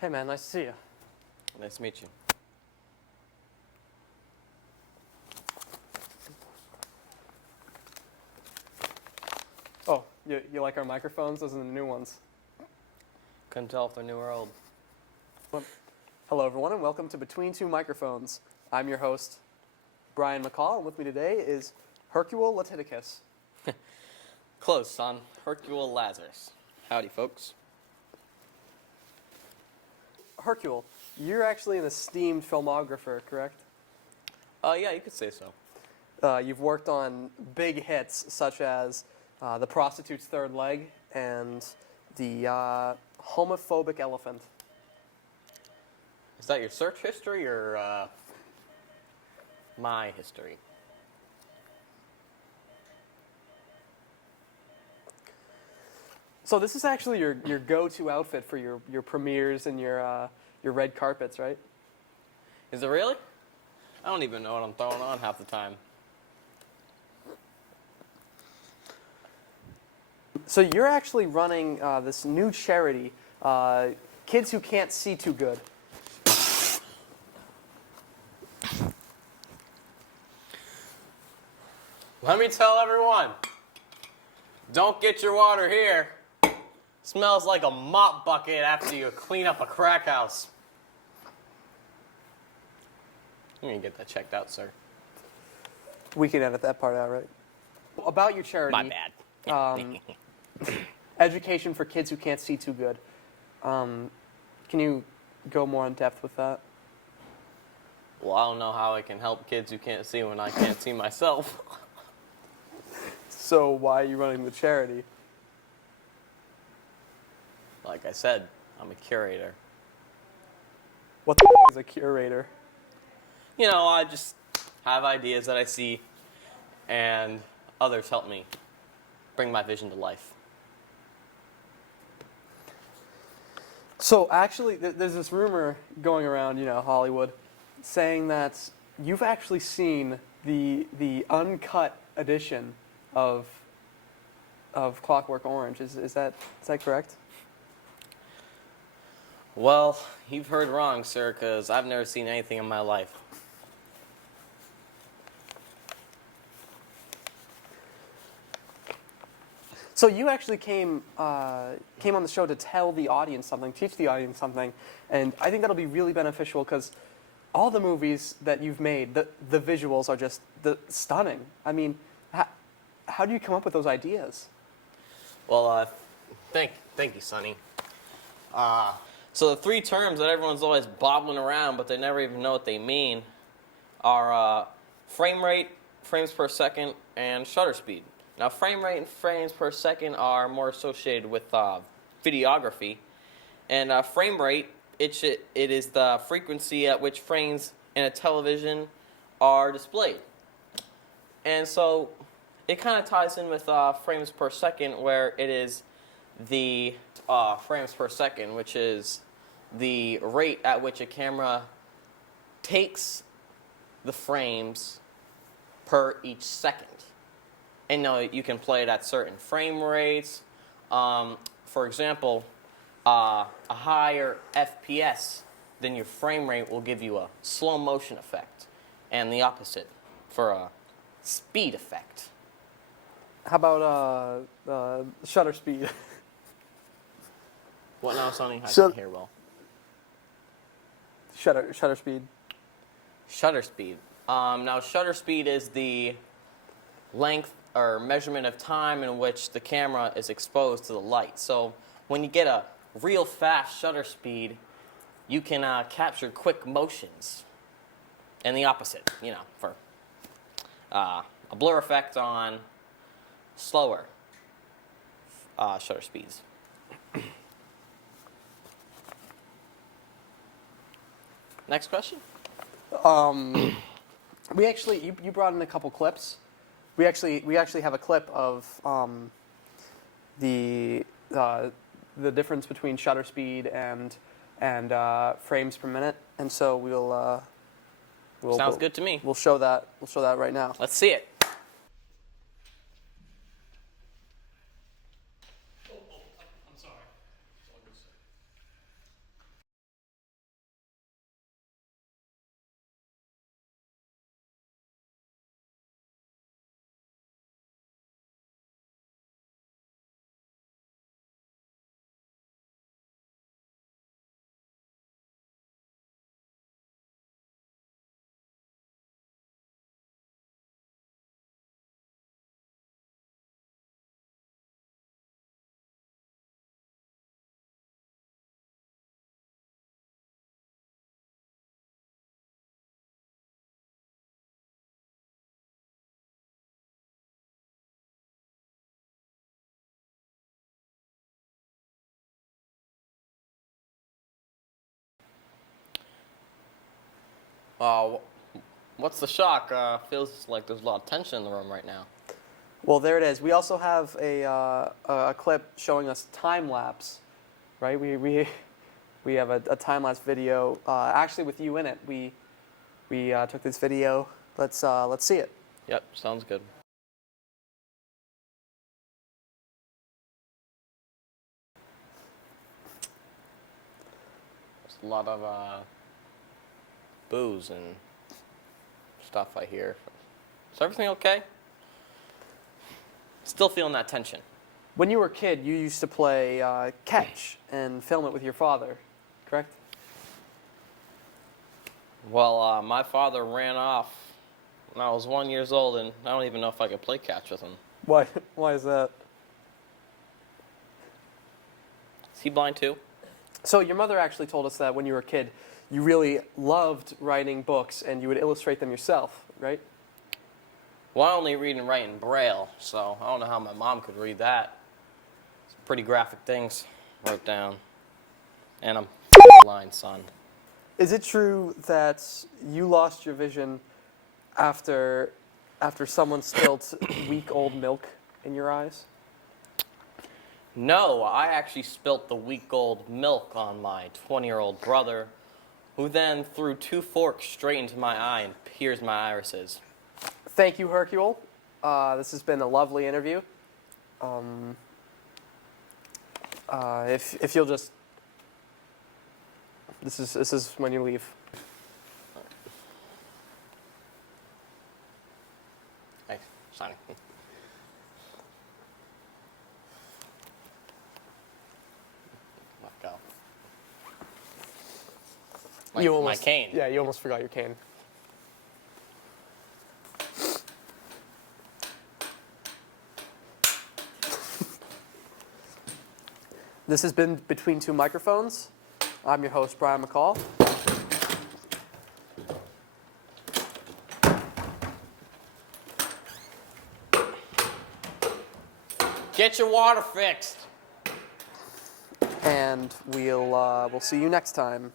Hey man, nice to see you. Nice to meet you. Oh, you like our microphones? Those are the new ones. Couldn't tell if they're new or old. Hello everyone and welcome to Between Two Microphones. I'm your host, Brian McCall, and with me today is Hercule Lazarus. Close, son. Hercule Lazarus. Howdy, folks. Hercule, you're actually an esteemed filmographer, correct? Yeah, you could say so. You've worked on big hits such as The Prostitute's Third Leg and The Homophobic Elephant. Is that your search history or my history? So this is actually your go-to outfit for your premieres and your red carpets, right? Is it really? I don't even know what I'm throwing on half the time. So you're actually running this new charity, Kids Who Can't See Too Good. Let me tell everyone, don't get your water here. Smells like a mop bucket after you clean up a crack house. You need to get that checked out, sir. We can edit that part out, right? About your charity. My bad. Education for Kids Who Can't See Too Good. Can you go more in depth with that? Well, I don't know how I can help kids who can't see when I can't see myself. So why are you running the charity? Like I said, I'm a curator. What the is a curator? You know, I just have ideas that I see, and others help me bring my vision to life. So actually, there's this rumor going around, Hollywood, saying that you've actually seen the uncut edition of Clockwork Orange. Is that correct? Well, you've heard wrong, sir, because I've never seen anything in my life. So you actually came on the show to tell the audience something, teach the audience something, and I think that'll be really beneficial because all the movies that you've made, the visuals are just stunning. I mean, how do you come up with those ideas? Well, thank you, Sonny. So the three terms that everyone's always bobbling around, but they never even know what they mean, are frame rate, frames per second, and shutter speed. Now, frame rate and frames per second are more associated with videography, and frame rate, it is the frequency at which frames in a television are displayed. And so it kind of ties in with frames per second, where it is the frames per second, which is the rate at which a camera takes the frames per each second. And you can play it at certain frame rates. For example, a higher FPS than your frame rate will give you a slow motion effect, and the opposite for a speed effect. How about shutter speed? What now, Sonny? I So- can't hear well. Shutter speed. Shutter speed. Now, shutter speed is the length or measurement of time in which the camera is exposed to the light. So when you get a real fast shutter speed, you can capture quick motions. And the opposite, for a blur effect on slower shutter speeds. Next question? We actually you brought in a couple clips. We actually have a clip of the difference between shutter speed and frames per minute, and so we'll Sounds good to me. We'll show that right now. Let's see it. What's the shock? Feels like there's a lot of tension in the room right now. Well, there it is. We also have a clip showing us time lapse, right? We have a time lapse video, actually with you in it. We took this video. Let's see it. Yep, sounds good. There's a lot of booze and stuff I hear. Is everything okay? Still feeling that tension. When you were a kid, you used to play catch and film it with your father, correct? Well, my father ran off when I was 1 year old, and I don't even know if I could play catch with him. Why? Why is that? Is he blind too? So your mother actually told us that when you were a kid, you really loved writing books and you would illustrate them yourself, right? Well, I only read and write in Braille, so I don't know how my mom could read that. It's pretty graphic things wrote down. And I'm blind, son. Is it true that you lost your vision after someone spilled weak old milk in your eyes? No, I actually spilt the week old milk on my 20-year-old brother, who then threw 2 forks straight into my eye and pierced my irises. Thank you, Hercule. This has been a lovely interview. If you'll just, this is when you leave. Hey, Sonny. Let go. My cane. Yeah, you almost forgot your cane. This has been Between Two Microphones. I'm your host, Brian McCall. Get your water fixed. And we'll see you next time.